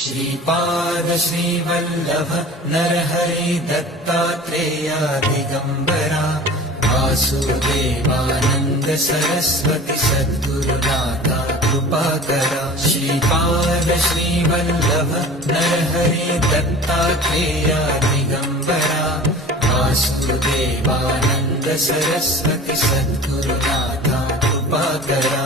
Shripad Shrivallabh Narhari Dattatreya Digambara Vasudevanand Saraswati सद्गुरुनाथा कृपाकरा। Shripad Shrivallabh Narhari Dattatreya Digambara Vasudevanand Saraswati सद्गुरुनाथा कृपाकरा।